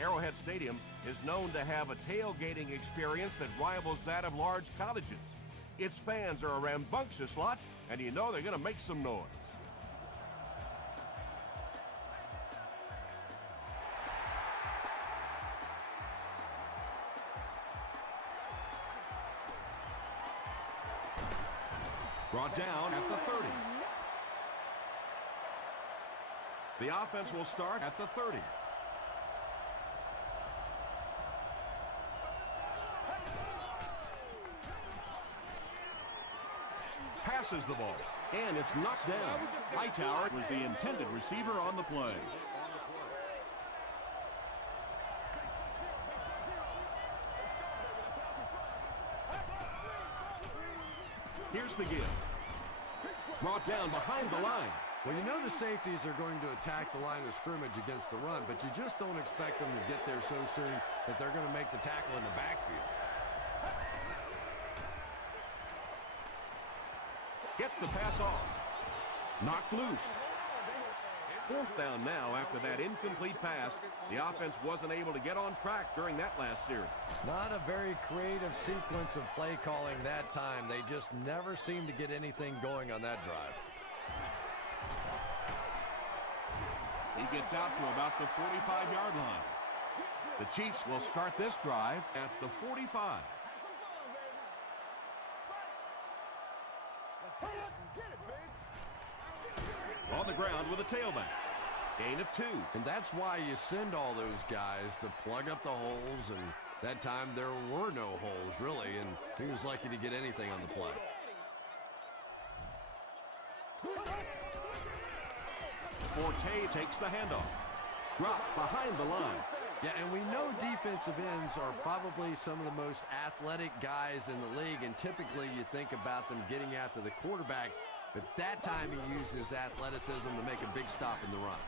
Arrowhead Stadium is known to have a tailgating experience that rivals that of large colleges. Its fans are a rambunctious lot, and you know they're going to make some noise. Brought down at the 30. The offense will start at the 30. Passes the ball, and it's knocked down. Hightower was the intended receiver on the play. Here's the give. Brought down behind the line. Well, you know the safeties are going to attack the line of scrimmage against the run, but you just don't expect them to get there so soon that they're going to make the tackle in the backfield. Gets the pass off. Knocked loose. Fourth down now after that incomplete pass. The offense wasn't able to get on track during that last series. Not a very creative sequence of play calling that time. They just never seemed to get anything going on that drive. He gets out to about the 45-yard line. The Chiefs will start this drive at the 45. On the ground with a tailback. Gain of 2. And that's why you send all those guys to plug up the holes, and that time there were no holes, really, and he was lucky to get anything on the play. Forte takes the handoff. Dropped behind the line. Yeah, and we know defensive ends are probably some of the most athletic guys in the league, and typically you think about them getting after the quarterback, but that time he used his athleticism to make a big stop in the run.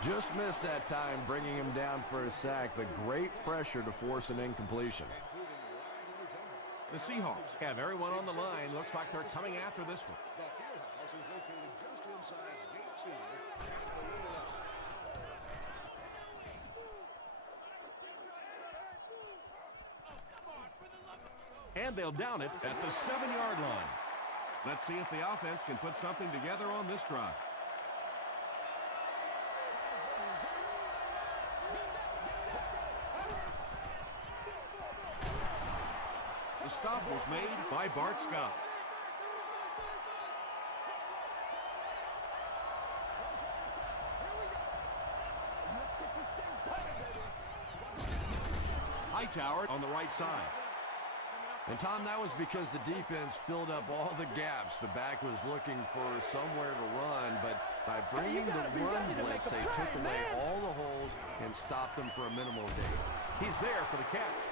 Just missed that time, bringing him down for a sack, but great pressure to force an incompletion. The Seahawks have everyone on the line. Looks like they're coming after this one. And they'll down it at the 7-yard line. Let's see if the offense can put something together on this drive. The stop was made by Bart Scott. Hightower on the right side. And, Tom, that was because the defense filled up all the gaps. The back was looking for somewhere to run, but by bringing the run blitz, they took away all the holes and stopped them for a minimal gain. He's there for the catch.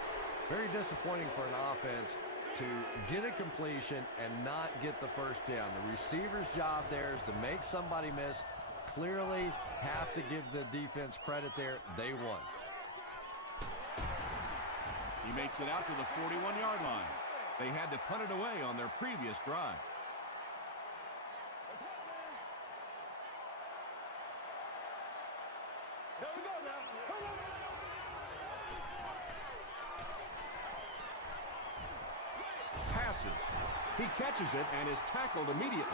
Very disappointing for an offense to get a completion and not get the first down. The receiver's job there is to make somebody miss. Clearly have to give the defense credit there. They won. He makes it out to the 41-yard line. They had to punt it away on their previous drive. Passes. He catches it and is tackled immediately.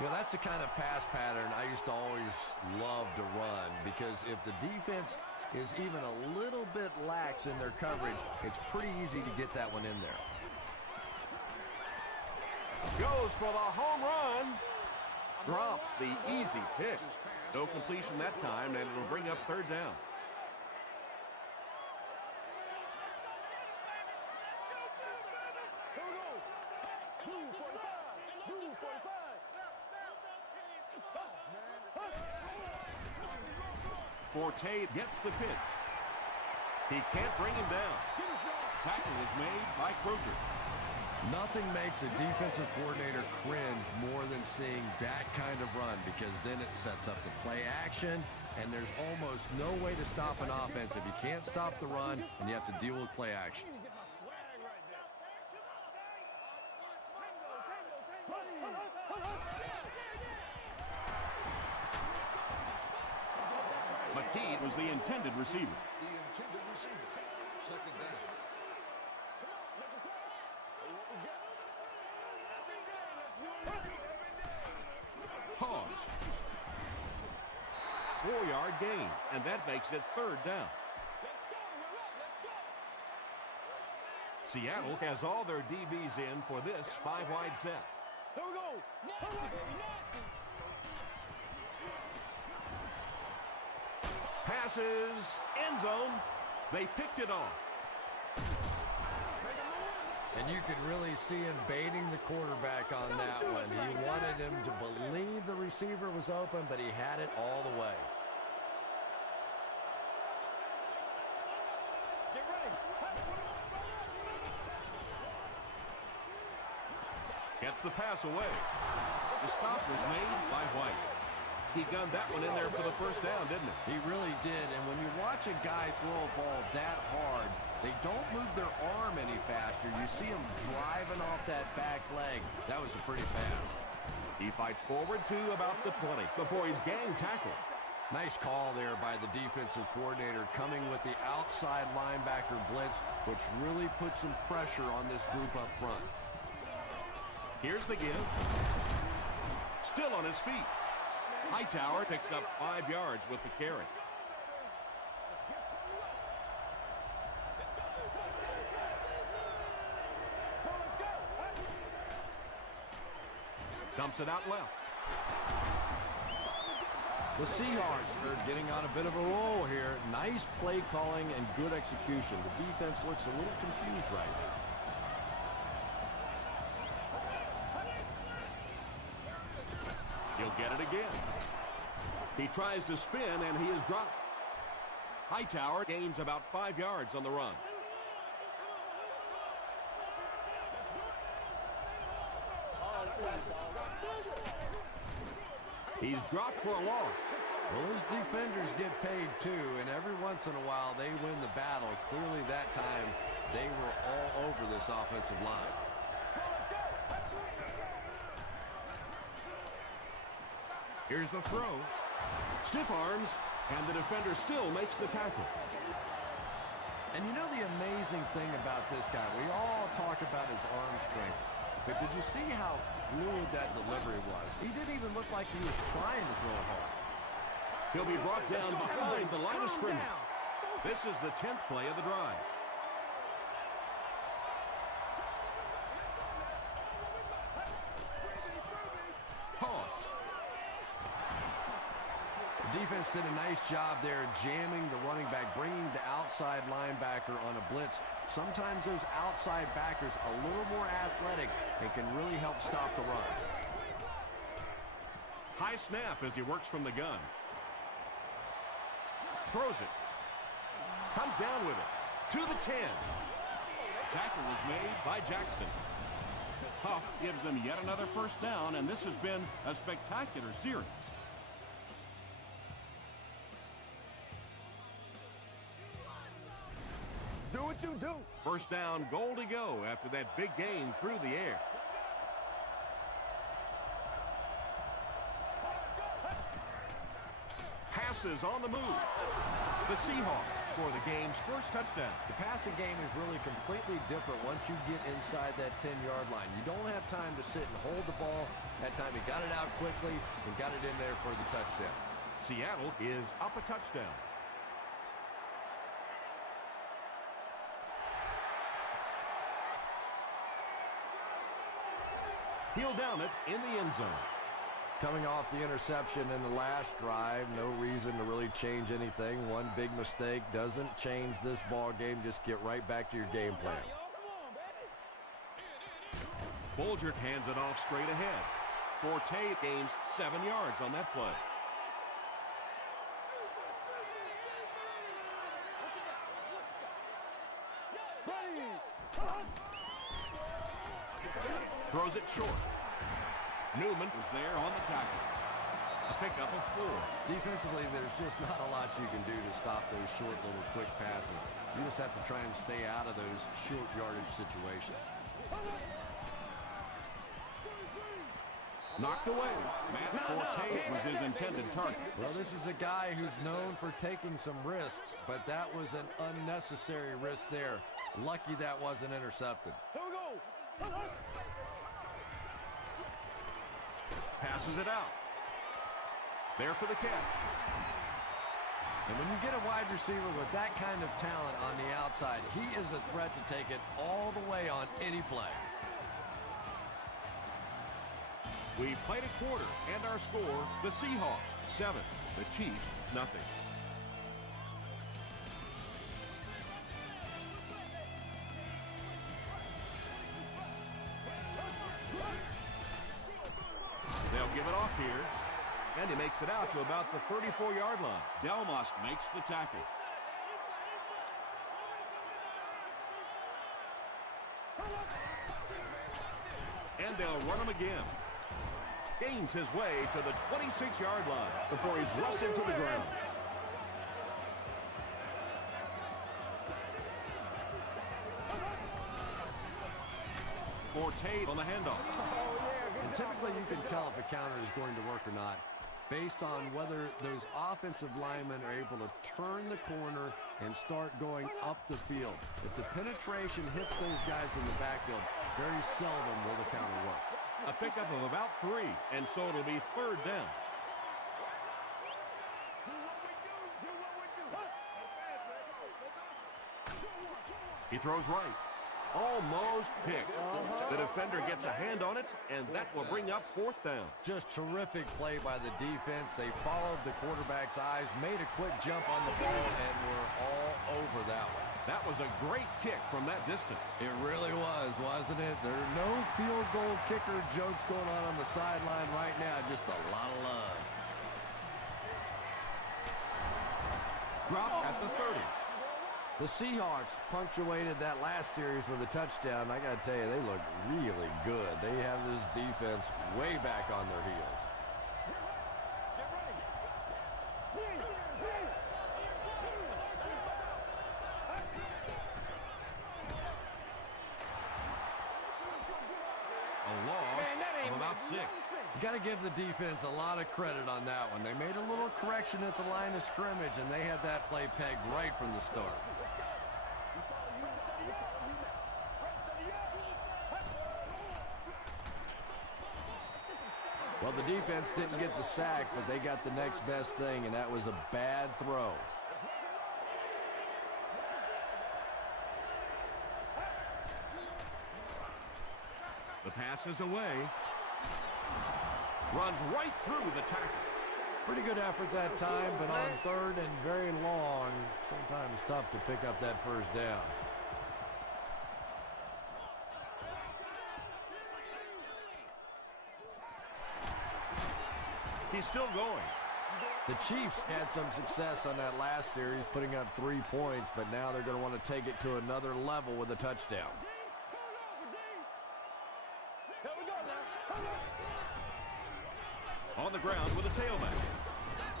You know, that's the kind of pass pattern I used to always love to run, because if the defense is even a little bit lax in their coverage, it's pretty easy to get that one in there. Goes for the home run. Drops the easy pick. No completion that time, and it'll bring up third down. Forte gets the pitch. He can't bring him down. Tackle is made by Kroger. Nothing makes a defensive coordinator cringe more than seeing that kind of run, because then it sets up the play action, and there's almost no way to stop an offense if you can't stop the run and you have to deal with play action. He was the intended receiver. Second down. Pause. 4-yard gain, and that makes it third down. Seattle has all their DBs in for this 5-wide set. Here we go. Passes, end zone. They picked it off. And you could really see him baiting the quarterback on that one. He wanted him to believe the receiver was open, but he had it all the way. Get ready. Gets the pass away. The stop was made by White. He gunned that one in there for the first down, didn't he? He really did, and when you watch a guy throw a ball that hard, they don't move their arm any faster. You see him driving off that back leg. That was a pretty pass. He fights forward to about the 20 before he's gang tackled. Nice call there by the defensive coordinator, coming with the outside linebacker blitz, which really puts some pressure on this group up front. Here's the give. Still on his feet. Hightower picks up 5 yards with the carry. Dumps it out left. The Seahawks are getting on a bit of a roll here. Nice play calling and good execution. The defense looks a little confused right now. He'll get it again. He tries to spin, and he is dropped. Hightower gains about 5 yards on the run. He's dropped for a loss. Well, those defenders get paid too, and every once in a while they win the battle. Clearly that time they were all over this offensive line. Here's the throw. Stiff arms, and the defender still makes the tackle. And you know the amazing thing about this guy, we all talk about his arm strength, but did you see how fluid that delivery was? He didn't even look like he was trying to throw hard. He'll be brought down behind the line of scrimmage. This is the 10th play of the drive. Pause. The defense did a nice job there jamming the running back, bringing the outside linebacker on a blitz. Sometimes those outside backers a little more athletic and can really help stop the run. High snap as he works from the gun. Throws it. Comes down with it. To the 10. Tackle was made by Jackson. Huff gives them yet another first down, and this has been a spectacular series. Do what you do. First down, goal to go after that big gain through the air. Passes on the move. The Seahawks score the game's first touchdown. The passing game is really completely different once you get inside that 10-yard line. You don't have time to sit and hold the ball. That time he got it out quickly and got it in there for the touchdown. Seattle is up a touchdown. He'll down it in the end zone. Coming off the interception in the last drive, no reason to really change anything. One big mistake doesn't change this ball game. Just get right back to your game plan. Bolgert hands it off straight ahead. Forte gains 7 yards on that play. Throws it short. Newman was there on the tackle. A pickup of 4. Defensively, there's just not a lot you can do to stop those short little quick passes. You just have to try and stay out of those short yardage situations. Knocked away. Matt Forte was his intended target. Well, this is a guy who's known for taking some risks, but that was an unnecessary risk there. Lucky that wasn't intercepted. Here we go. Passes it out. There for the catch. And when you get a wide receiver with that kind of talent on the outside, he is a threat to take it all the way on any play. We played a quarter, and our score, the Seahawks 7, the Chiefs 0. They'll give it off here. And he makes it out to about the 34-yard line. Delmas makes the tackle. And they'll run him again. Gains his way to the 26-yard line before he's wrestled to the ground. Forte on the handoff. And typically you can tell if a counter is going to work or not based on whether those offensive linemen are able to turn the corner and start going up the field. If the penetration hits those guys in the backfield, very seldom will the counter work. A pickup of about 3, and so it'll be 3rd down. He throws right. Almost picked. The defender gets a hand on it, and that will bring up 4th down. Just terrific play by the defense. They followed the quarterback's eyes, made a quick jump on the ball, and were all over that one. That was a great kick from that distance. It really was, wasn't it? There are no field goal kicker jokes going on the sideline right now. Just a lot of love. Drop at the 30. The Seahawks punctuated that last series with a touchdown. I got to tell you, they look really good. They have this defense way back on their heels. A loss of about 6. You got to give the defense a lot of credit on that one. They made a little correction at the line of scrimmage, and they had that play pegged right from the start. Well, the defense didn't get the sack, but they got the next best thing, and that was a bad throw. The pass is away. Runs right through the tackle. Pretty good effort that time, but on 3rd and very long, sometimes tough to pick up that 1st down. He's still going. The Chiefs had some success on that last series, putting up 3 points, but now they're going to want to take it to another level with a touchdown. On the ground with a tailback.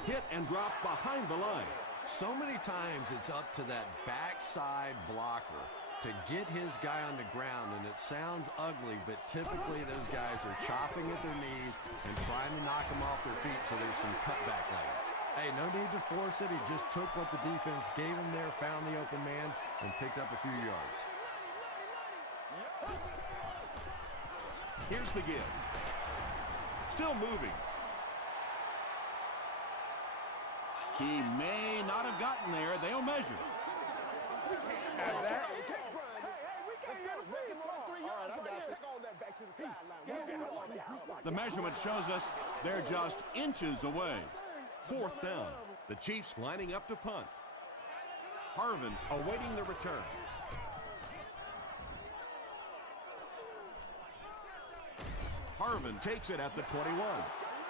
Hit and drop behind the line. So many times it's up to that backside blocker to get his guy on the ground, and it sounds ugly, but typically those guys are chopping at their knees and trying to knock them off their feet, so there's some cutback lanes. Hey, no need to force it. He just took what the defense gave him there, found the open man, and picked up a few yards. Here's the give. Still moving. He may not have gotten there. They'll measure. The measurement shows us they're just inches away. 4th down. The Chiefs lining up to punt. Harvin awaiting the return. Harvin takes it at the 21.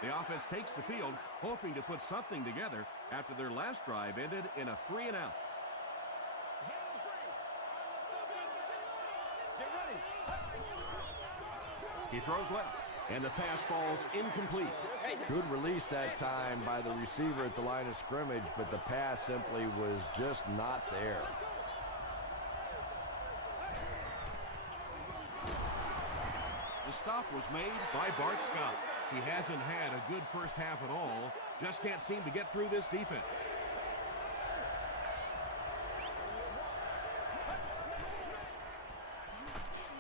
The offense takes the field, hoping to put something together after their last drive ended in a 3-and-out. He throws left, and the pass falls incomplete. Good release that time by the receiver at the line of scrimmage, but the pass simply was just not there. The stop was made by Bart Scott. He hasn't had a good first half at all. Just can't seem to get through this defense.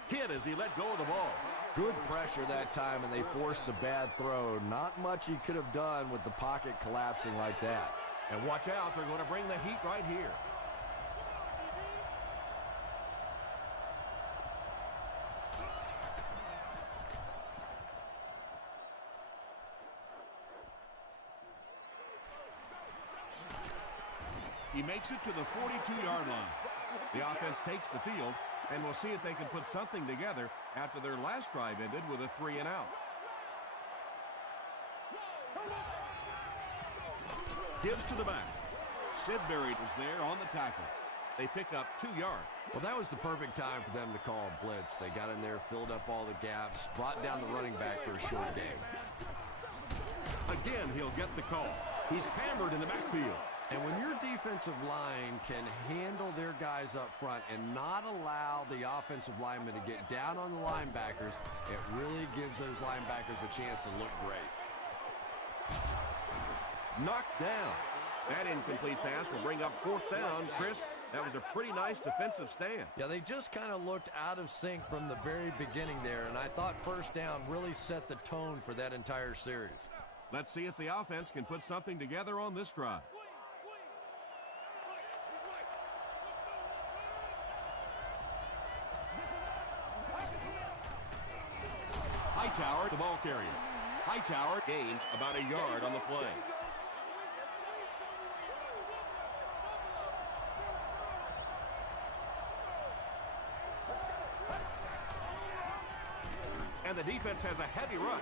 Hit as he let go of the ball. Good pressure that time, and they forced a bad throw. Not much he could have done with the pocket collapsing like that. And watch out, they're going to bring the heat right here. He makes it to the 42-yard line. The offense takes the field, and we'll see if they can put something together after their last drive ended with a 3-and-out. Gives to the back. Sidbury is there on the tackle. They pick up 2 yards. Well, that was the perfect time for them to call a blitz. They got in there, filled up all the gaps, brought down the running back for a short game. Again, he'll get the call. He's hammered in the backfield. And when your defensive line can handle their guys up front and not allow the offensive linemen to get down on the linebackers, it really gives those linebackers a chance to look great. Knocked down. That incomplete pass will bring up 4th down. Chris, that was a pretty nice defensive stand. Yeah, they just kind of looked out of sync from the very beginning there, and I thought first down really set the tone for that entire series. Let's see if the offense can put something together on this drive. Hightower, the ball carrier. Hightower gains about a yard on the play. And the defense has a heavy rush.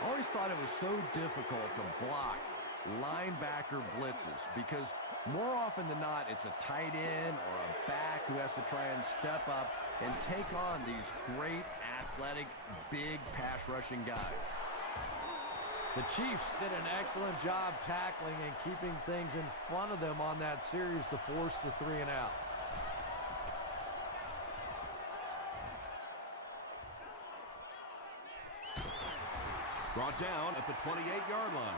I always thought it was so difficult to block linebacker blitzes because more often than not, it's a tight end or a back who has to try and step up and take on these great athletic, big pass rushing guys. The Chiefs did an excellent job tackling and keeping things in front of them on that series to force the 3-and-out. Brought down at the 28-yard line.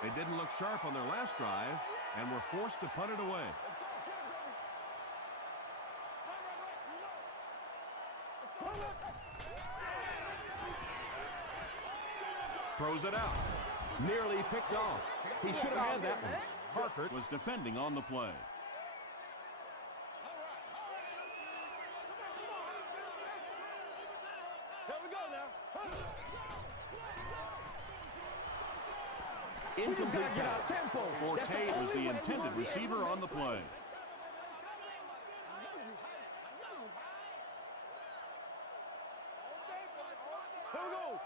They didn't look sharp on their last drive and were forced to punt it away. Throws it out. Nearly picked off. He should have had that one. Harkert was defending on the play. Here we go now. Incomplete pass. Forte was the intended receiver on the play. Here we go.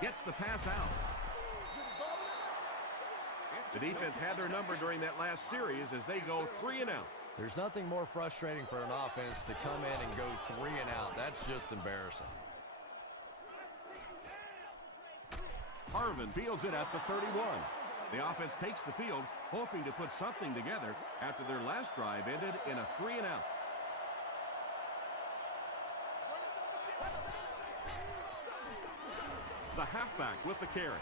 Gets the pass out. The defense had their number during that last series as they go 3-and-out. There's nothing more frustrating for an offense to come in and go 3-and-out. That's just embarrassing. Harvin fields it at the 31. The offense takes the field, hoping to put something together after their last drive ended in a 3-and-out. The halfback with the carry.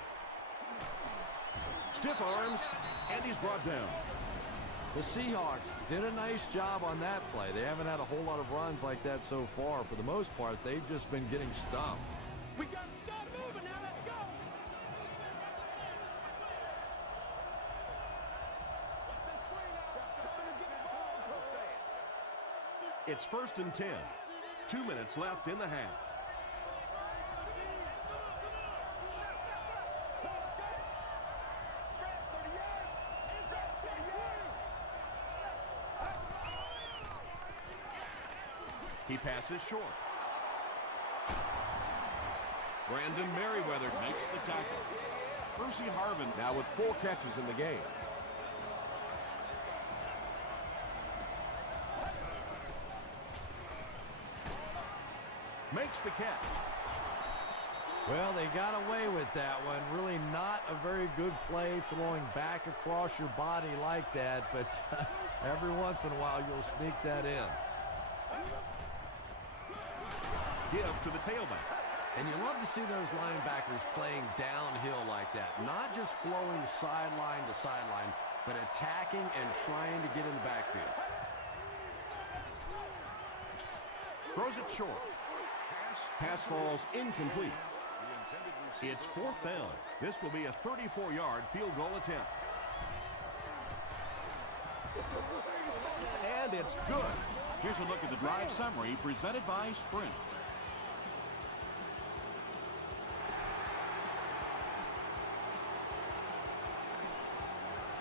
Stiff arms, and he's brought down. The Seahawks did a nice job on that play. They haven't had a whole lot of runs like that so far. For the most part, they've just been getting stumped. We got to start moving now. Let's go. It's 1st and 10. 2 minutes left in the half. He passes short. Brandon Merriweather makes the tackle. Percy Harvin now with 4 catches in the game. Makes the catch. Well, they got away with that one. Really not a very good play throwing back across your body like that, but every once in a while you'll sneak that in. Give to the tailback. And you love to see those linebackers playing downhill like that. Not just flowing sideline to sideline, but attacking and trying to get in the backfield. Throws it short. Pass falls incomplete. It's 4th down. This will be a 34-yard field goal attempt. And it's good. Here's a look at the drive summary presented by Sprint.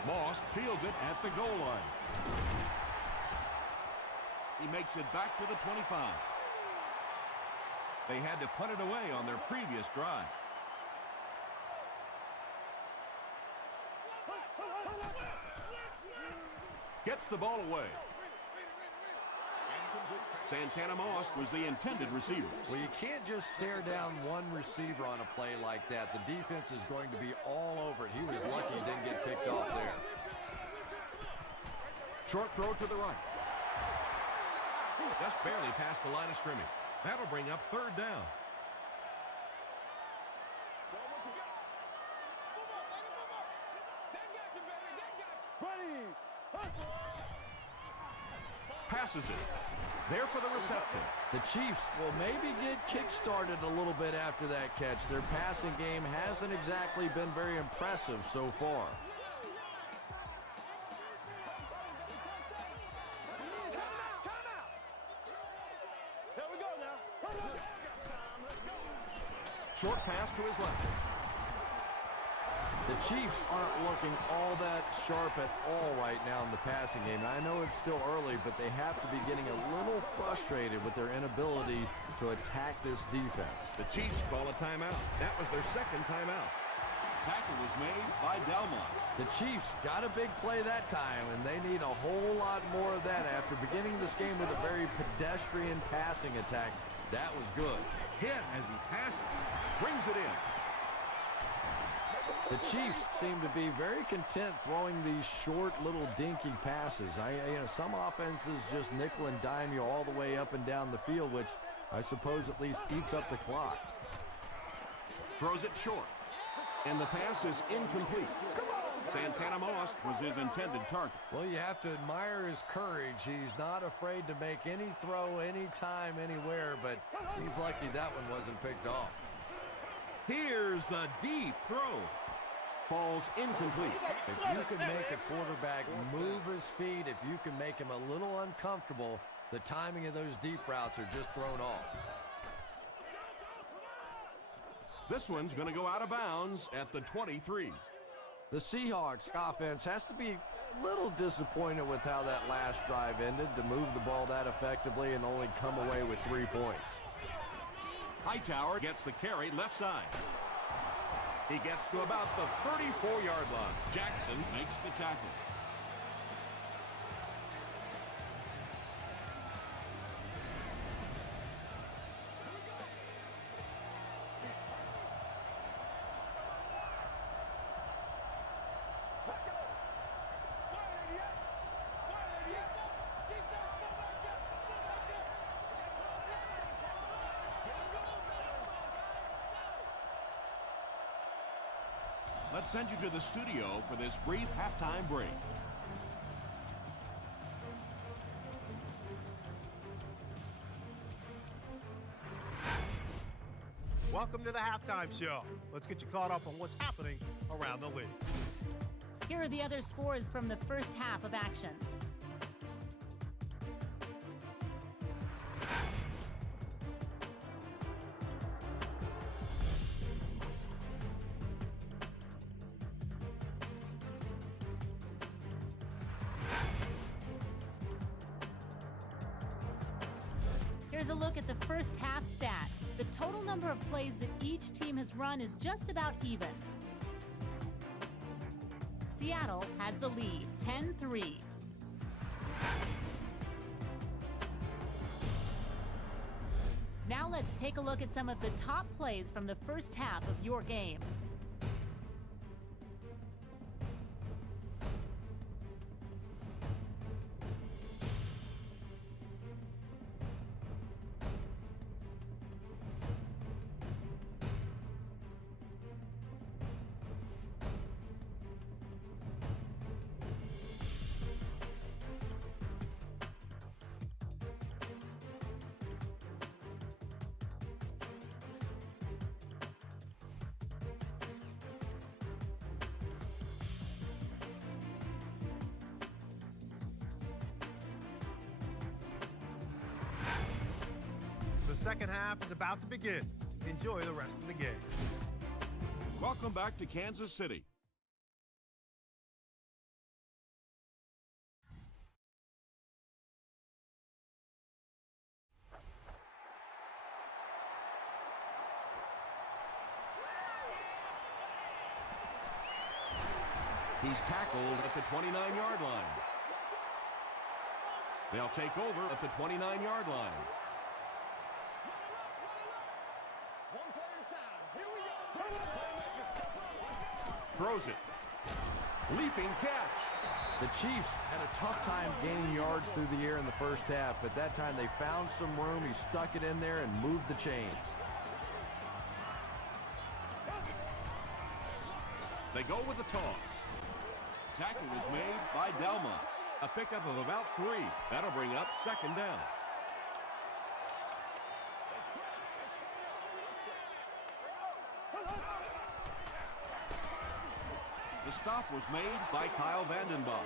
Moss fields it at the goal line. He makes it back to the 25. They had to punt it away on their previous drive. Gets the ball away. Santana Moss was the intended receiver. Well, you can't just stare down one receiver on a play like that. The defense is going to be all over it. He was lucky he didn't get picked off there. Short throw to the right. Just barely past the line of scrimmage. That'll bring up 3rd down. Passes it. There for the reception. The Chiefs will maybe get kick-started a little bit after that catch. Their passing game hasn't exactly been very impressive so far. Here we go now. Short pass to his left. The Chiefs aren't looking all that sharp at all right now in the passing game. And I know it's still early, but they have to be getting a little frustrated with their inability to attack this defense. The Chiefs call a timeout. That was their 2nd timeout. Tackle was made by Delmont. The Chiefs got a big play that time, and they need a whole lot more of that after beginning this game with a very pedestrian passing attack. That was good. Hit as he passes. Brings it in. The Chiefs seem to be very content throwing these short little dinky passes. Some offenses just nickel and dime you all the way up and down the field, which I suppose at least eats up the clock. Throws it short. And the pass is incomplete. Santana Moss was his intended target. Well, you have to admire his courage. He's not afraid to make any throw, anytime, anywhere, but he's lucky that one wasn't picked off. Here's the deep throw. Falls incomplete. If you can make a quarterback move his feet, if you can make him a little uncomfortable, the timing of those deep routes are just thrown off. This one's going to go out of bounds at the 23. The Seahawks offense has to be a little disappointed with how that last drive ended, to move the ball that effectively and only come away with 3 points. Hightower gets the carry left side. He gets to about the 34-yard line. Jackson makes the tackle. Let's send you to the studio for this brief halftime break. Welcome to the halftime show. Let's get you caught up on what's happening around the league. Here are the other scores from the first half of action. Here's a look at the first half stats. The total number of plays that each team has run is just about even. Seattle has the lead, 10-3. Now let's take a look at some of the top plays from the first half of your game. second half is about to begin. Enjoy the rest of the game. Welcome back to Kansas City. He's tackled at the 29-yard line. They'll take over at the 29-yard line. One play at a time. Here we go. Throws it. Leaping catch. The Chiefs had a tough time gaining yards through the air in the first half, but that time they found some room. He stuck it in there and moved the chains. They go with the toss. Tackle was made by Delmas. A pickup of about 3. That'll bring up second down. The stop was made by Kyle Vandenbach.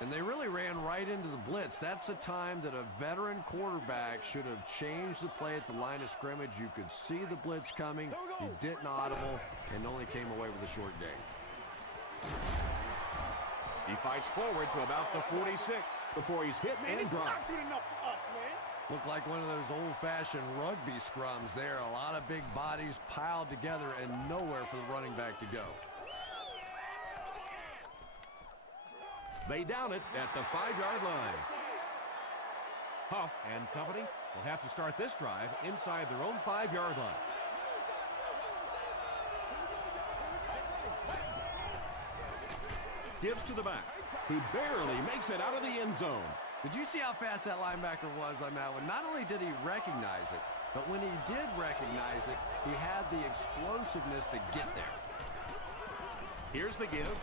And they really ran right into the blitz. That's a time that a veteran quarterback should have changed the play at the line of scrimmage. You could see the blitz coming. He didn't audible and only came away with a short gain. He fights forward to about the 46 before he's hit and dropped. Looked like one of those old-fashioned rugby scrums there. A lot of big bodies piled together and nowhere for the running back to go. They down it at the 5-yard line. Huff and company will have to start this drive inside their own 5-yard line. Gives to the back. He barely makes it out of the end zone. Did you see how fast that linebacker was on that one? Not only did he recognize it, but when he did recognize it, he had the explosiveness to get there. Here's the give.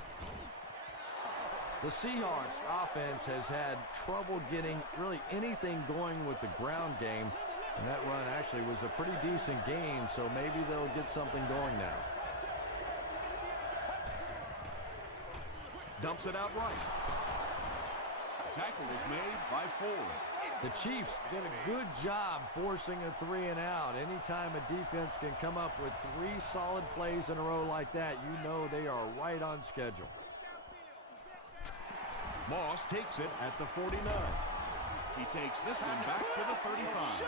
The Seahawks offense has had trouble getting really anything going with the ground game, and that run actually was a pretty decent gain, so maybe they'll get something going now. Dumps it out right. Tackle is made by Ford. The Chiefs did a good job forcing a 3-and-out. Anytime a defense can come up with 3 solid plays in a row like that, you know they are right on schedule. Moss takes it at the 49. He takes this one back to the 35.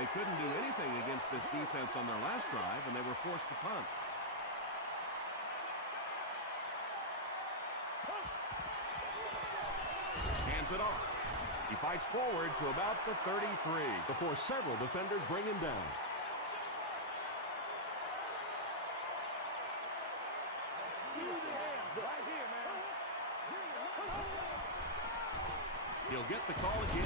They couldn't do anything against this defense on their last drive, and they were forced to punt. Hands it off. He fights forward to about the 33 before several defenders bring him down. He'll get the call again.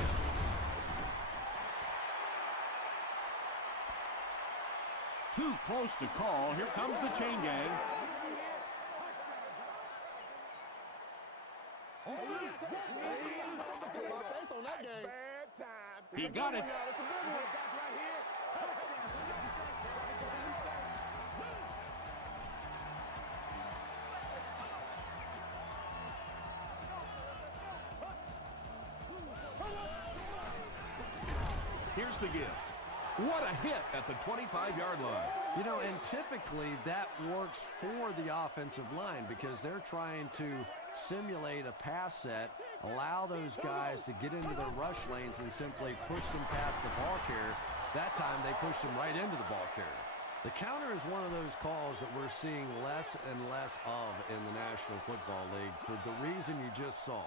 Too close to call. Here comes the chain gang. He got it. Here's the give. What a hit at the 25-yard line. You know, and typically that works for the offensive line because they're trying to simulate a pass set, allow those guys to get into their rush lanes and simply push them past the ball carrier. That time they pushed him right into the ball carrier. The counter is one of those calls that we're seeing less and less of in the National Football League for the reason you just saw.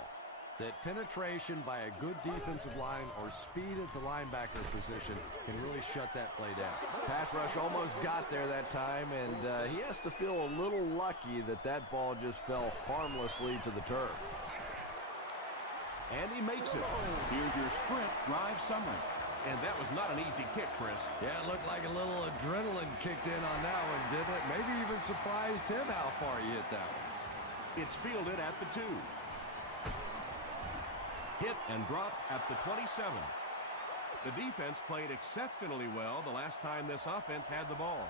That penetration by a good defensive line or speed at the linebacker position can really shut that play down. Pass rush almost got there that time, and he has to feel a little lucky that that ball just fell harmlessly to the turf. And he makes it. Here's your sprint drive summary. And that was not an easy kick, Chris. Yeah, it looked like a little adrenaline kicked in on that one, didn't it? Maybe even surprised him how far he hit that one. It's fielded at the 2. Hit and dropped at the 27. The defense played exceptionally well the last time this offense had the ball.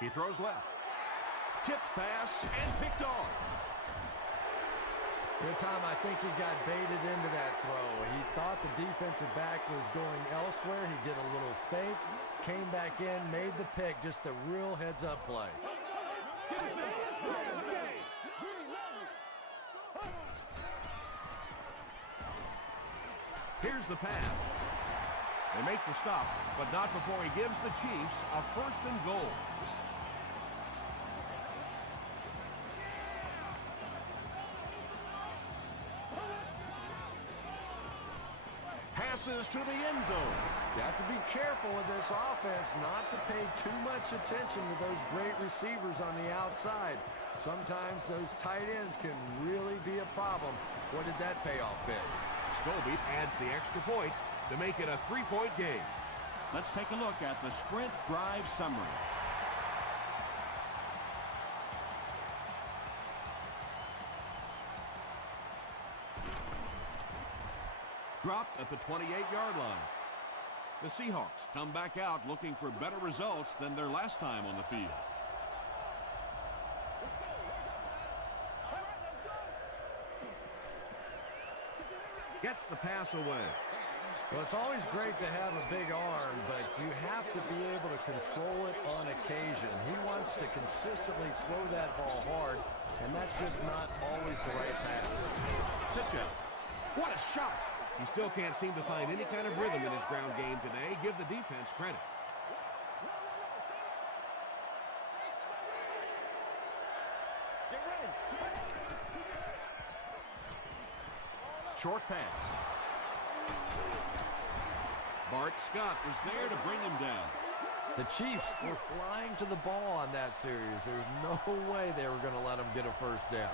He throws left. Tipped pass and picked off. Tom, I think he got baited into that throw. He thought the defensive back was going elsewhere. He did a little fake, came back in, made the pick, just a real heads-up play. Here's the pass. They make the stop, but not before he gives the Chiefs a 1st and goal. Passes to the end zone. You have to be careful with this offense not to pay too much attention to those great receivers on the outside. Sometimes those tight ends can really be a problem. What did that payoff be? Scobie adds the extra point to make it a 3-point game. Let's take a look at the sprint drive summary. Dropped at the 28-yard line. The Seahawks come back out looking for better results than their last time on the field. Gets the pass away. Well, it's always great to have a big arm, but you have to be able to control it on occasion. He wants to consistently throw that ball hard, and that's just not always the right pass. Pitch out. What a shot! He still can't seem to find any kind of rhythm in his ground game today. Give the defense credit. Short pass. Bart Scott was there to bring him down. The Chiefs were flying to the ball on that series. There's no way they were going to let him get a 1st down.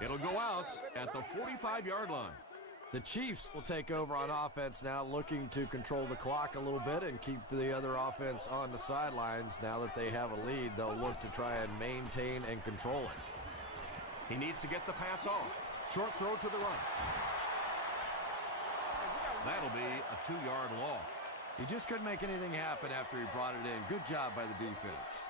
It'll go out at the 45-yard line. The Chiefs will take over on offense now, looking to control the clock a little bit and keep the other offense on the sidelines. Now that they have a lead, they'll look to try and maintain and control it. He needs to get the pass off. Short throw to the right. That'll be a 2-yard loss. He just couldn't make anything happen after he brought it in. Good job by the defense.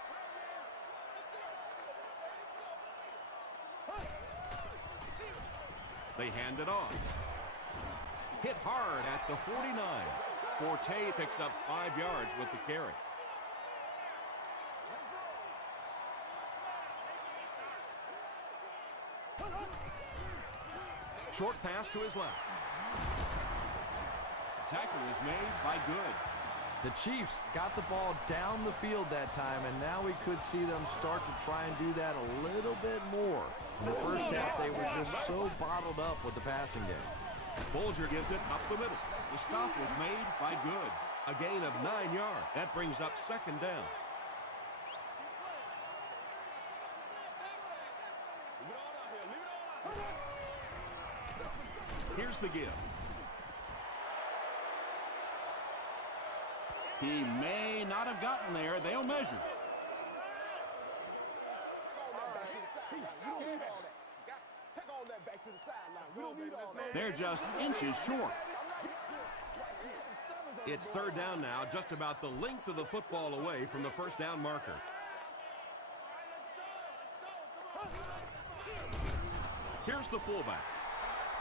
They hand it on. Hit hard at the 49. Forte picks up 5 yards with the carry. Short pass to his left. Tackle is made by Good. The Chiefs got the ball down the field that time, and now we could see them start to try and do that a little bit more. In the first half, they were just so bottled up with the passing game. Bolger gives it up the middle. The stop was made by Good. A gain of 9 yards. That brings up 2nd down. Here's the give. He may not have gotten there. They'll measure. They're just inches short. It's 3rd down now, just about the length of the football away from the 1st down marker. Here's the fullback.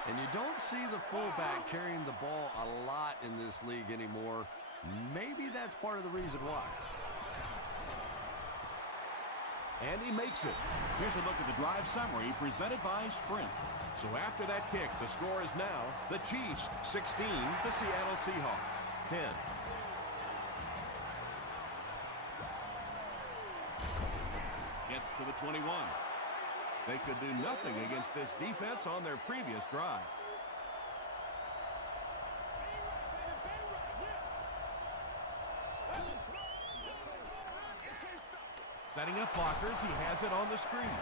And you don't see the fullback carrying the ball a lot in this league anymore. Maybe that's part of the reason why. And he makes it. Here's a look at the drive summary presented by Sprint. So after that kick, the score is now the Chiefs 16, the Seattle Seahawks 10. Gets to the 21. They could do nothing against this defense on their previous drive. Setting up blockers, he has it on the screen.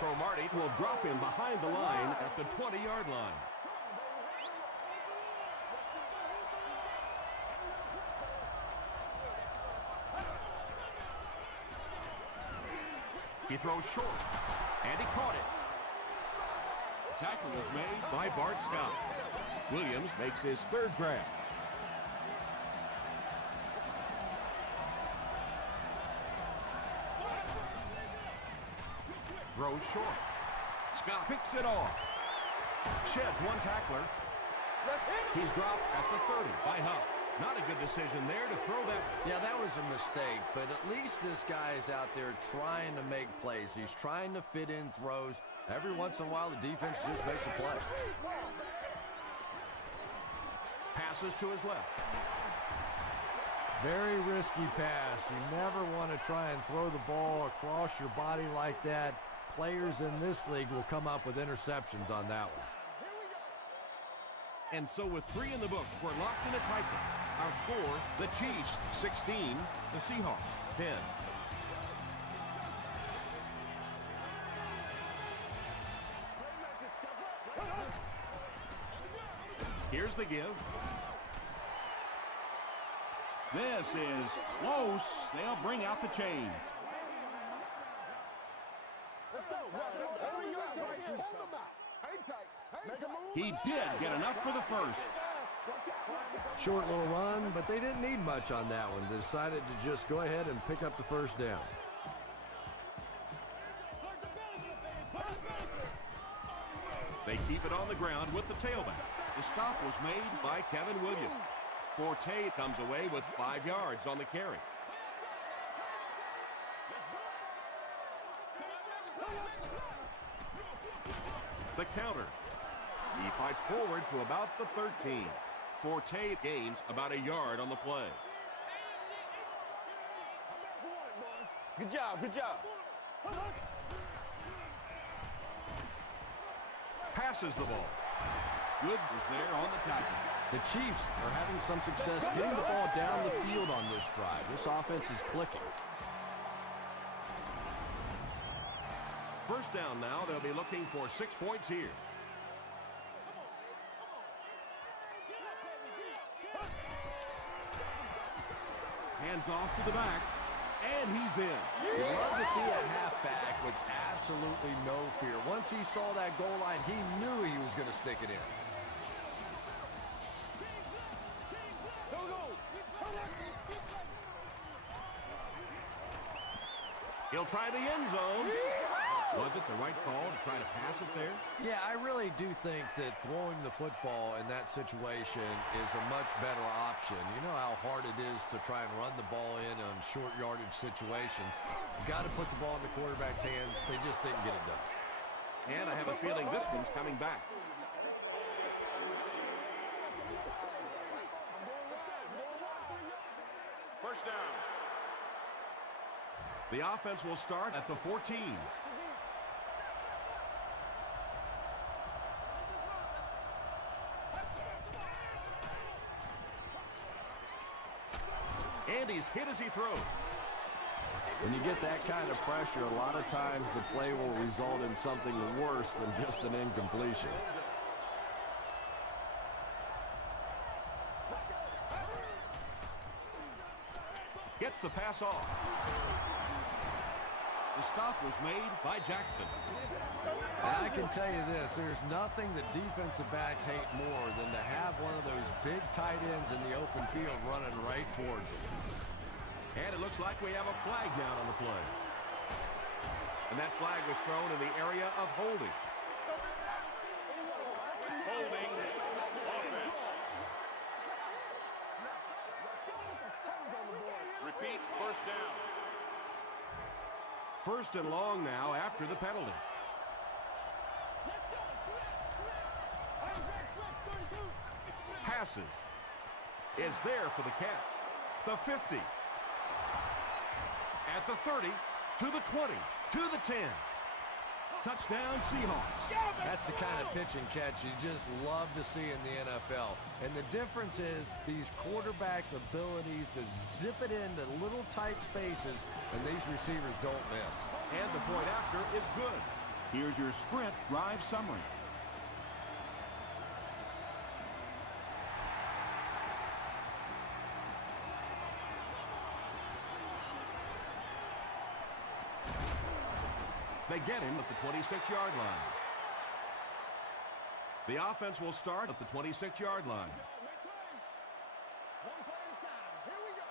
Cromartie will drop him behind the line at the 20-yard line. He throws short, and he caught it. Tackle is made by Bart Scott. Williams makes his 3rd grab. Throws short. Scott picks it off. Sheds one tackler. He's dropped at the 30 by Huff. Not a good decision there to throw that. Yeah, that was a mistake, but at least this guy is out there trying to make plays. He's trying to fit in throws. Every once in a while, the defense just makes a play. Passes to his left. Very risky pass. You never want to try and throw the ball across your body like that. Players in this league will come up with interceptions on that one. And so with 3 in the book, we're locked in a tight one. Our score, the Chiefs 16, the Seahawks 10. Here's the give. This is close. They'll bring out the chains. He did get enough for the first. Short little run, but they didn't need much on that one. They decided to just go ahead and pick up the first down. They keep it on the ground with the tailback. The stop was made by Kevin Williams. Forte comes away with 5 yards on the carry. The counter. He fights forward to about the 13. Forte gains about a yard on the play. Good job, good job. Passes the ball. Good was there on the tackle. The Chiefs are having some success getting the ball down the field on this drive. This offense is clicking. First down now. They'll be looking for 6 points here. Hands off to the back, and he's in. You'd love to see a halfback with absolutely no fear. Once he saw that goal line, he knew he was going to stick it in. He'll try the end zone. Was it the right call to try to pass it there? Yeah, I really do think that throwing the football in that situation is a much better option. You know how hard it is to try and run the ball in on short yardage situations. You got to put the ball in the quarterback's hands. They just didn't get it done. And I have a feeling this one's coming back. First down. The offense will start at the 14. And he's hit as he throws. When you get that kind of pressure, a lot of times the play will result in something worse than just an incompletion. Gets the pass off. The stop was made by Jackson. And I can tell you this, there's nothing that defensive backs hate more than to have one of those big tight ends in the open field running right towards them. And it looks like we have a flag down on the play. And that flag was thrown in the area of holding. Holding offense. Repeat, first down. First and long now after the penalty. Passes is there for the catch. The 50. At the 30, to the 20, to the 10. Touchdown, Seahawks. That's the kind of pitch and catch you just love to see in the NFL. And the difference is these quarterbacks' abilities to zip it into little tight spaces, and these receivers don't miss. And the point after is good. Here's your sprint drive summary. They get him at the 26-yard line. The offense will start at the 26-yard line. One play at a time. Here we go.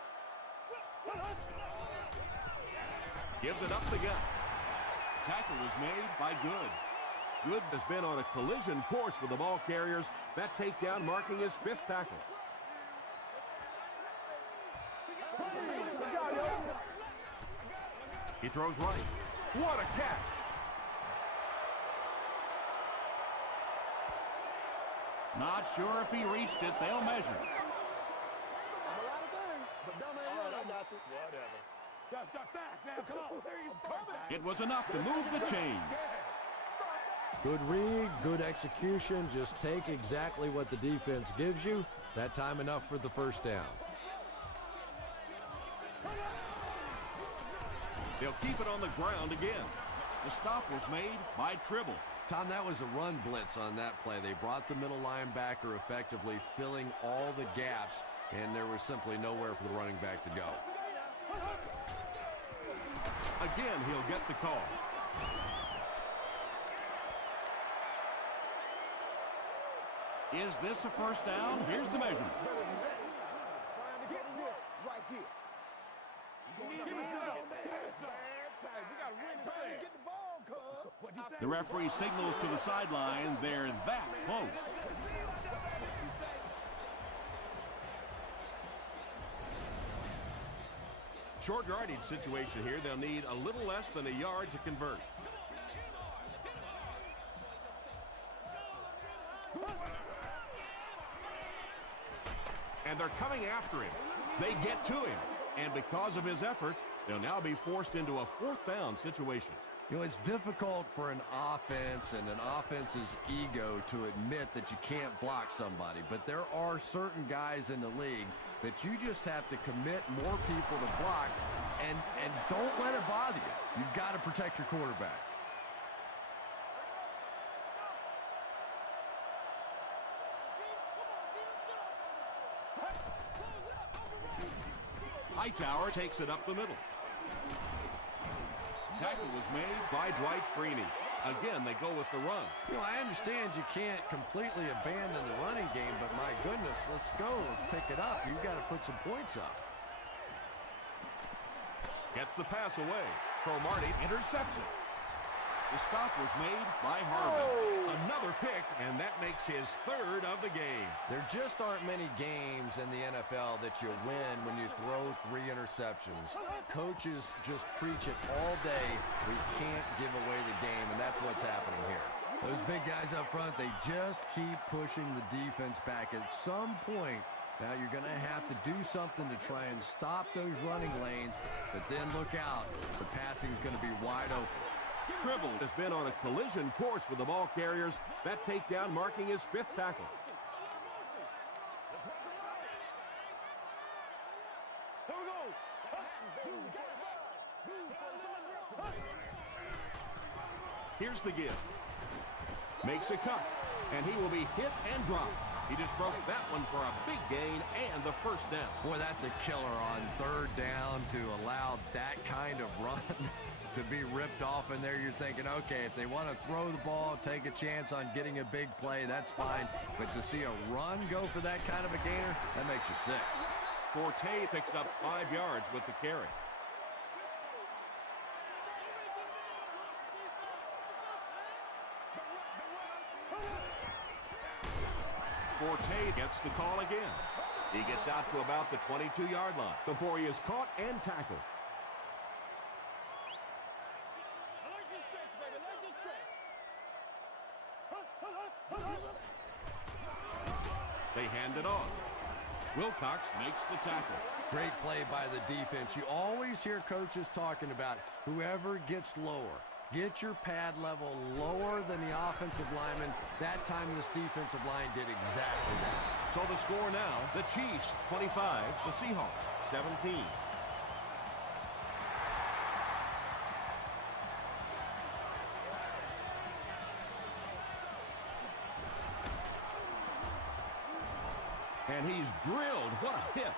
Gives it up the gut. tackle was made by Good. Good has been on a collision course with the ball carriers. That takedown marking his 5th tackle. He throws right. What a catch! Not sure if he reached it. They'll measure. It was enough to move the chains. Good read, good execution. Just take exactly what the defense gives you. That time enough for the first down. They'll keep it on the ground again. The stop was made by Tribble. Tom, that was a run blitz on that play. They brought the middle linebacker effectively, filling all the gaps, and there was simply nowhere for the running back to go. Again, he'll get the call. Is this a first down? Here's the measurement. The referee signals to the sideline. They're that close. Short yardage situation here. They'll need a little less than a yard to convert. And they're coming after him. They get to him. And because of his effort, they'll now be forced into a 4th down situation. You know, it's difficult for an offense and an offense's ego to admit that you can't block somebody, but there are certain guys in the league that you just have to commit more people to block, and don't let it bother you. You've got to protect your quarterback. Hightower takes it up the middle. Tackle was made by Dwight Freeney. Again, they go with the run. You know, I understand you can't completely abandon the running game, but my goodness, let's go. Let's pick it up. You've got to put some points up. Gets the pass away. Cromartie intercepts it. The stop was made by Harvin. Another pick, and that makes his 3rd of the game. There just aren't many games in the NFL that you win when you throw 3 interceptions. Coaches just preach it all day. We can't give away the game, and that's what's happening here. Those big guys up front, they just keep pushing the defense back. At some point, now you're going to have to do something to try and stop those running lanes, but then look out. The passing is going to be wide open. Tribble has been on a collision course with the ball carriers. That takedown marking his 5th tackle. Here's the give. Makes a cut, and he will be hit and dropped. He just broke that one for a big gain and the first down. Boy, that's a killer on 3rd down to allow that kind of run to be ripped off in there. You're thinking, okay, if they want to throw the ball, take a chance on getting a big play, that's fine. But to see a run go for that kind of a gainer, that makes you sick. Forte picks up 5 yards with the carry. Forte gets the call again. He gets out to about the 22-yard line before he is caught and tackled. They hand it off. Wilcox makes the tackle. Great play by the defense. You always hear coaches talking about whoever gets lower. Get your pad level lower than the offensive lineman. That time this defensive line did exactly that. So the score now, the Chiefs 25, the Seahawks 17. And he's drilled. What a hit.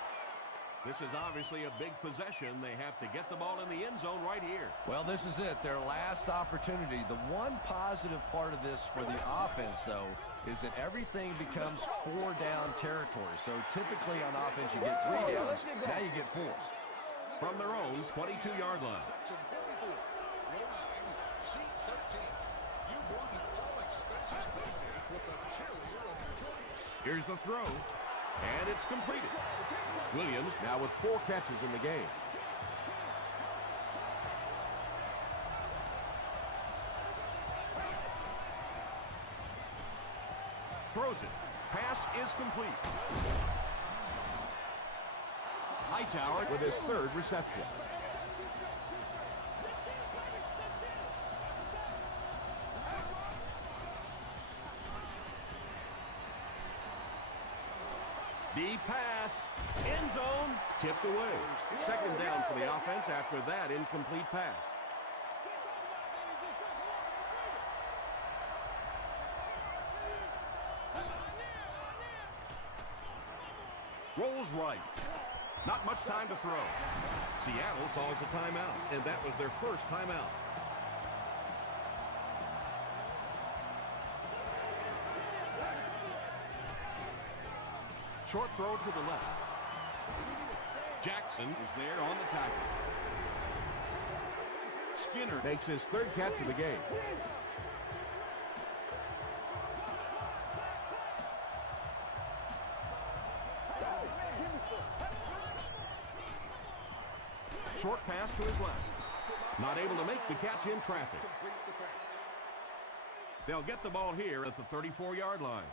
This is obviously a big possession. They have to get the ball in the end zone right here. Well, this is it, their last opportunity. The one positive part of this for the offense, though, is that everything becomes 4-down territory. So typically on offense you get 3 downs. Now you get 4. From their own 22-yard line. Here's the throw, and it's completed. Williams now with 4 catches in the game. Throws it. Pass is complete. Hightower with his 3rd reception. Deep pass, end zone, tipped away. 2nd down for the offense after that incomplete pass. Rolls right. Not much time to throw. Seattle calls a timeout, and that was their first timeout. Short throw to the left. Jackson is there on the tackle. Skinner makes his 3rd catch of the game. Short pass to his left. Not able to make the catch in traffic. They'll get the ball here at the 34-yard line.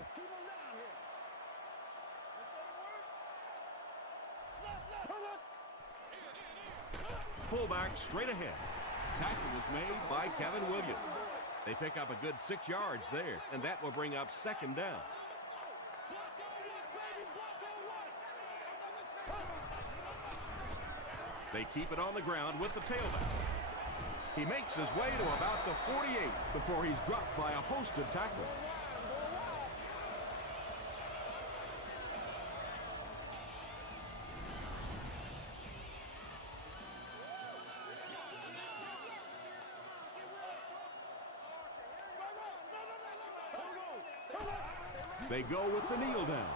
Fullback straight ahead. Tackle was made by Kevin Williams. They pick up a good 6 yards there, and that will bring up 2nd down. They keep it on the ground with the tailback. He makes his way to about the 48 before he's dropped by a host of tacklers. They go with the kneel down.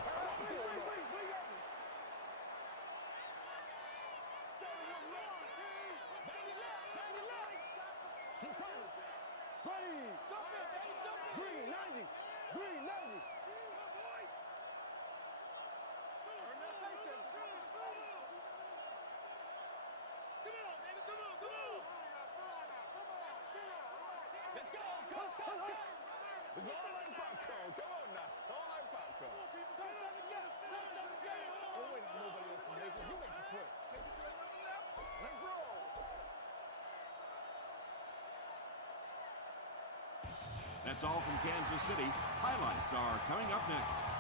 That's all from Kansas City. Highlights are coming up next.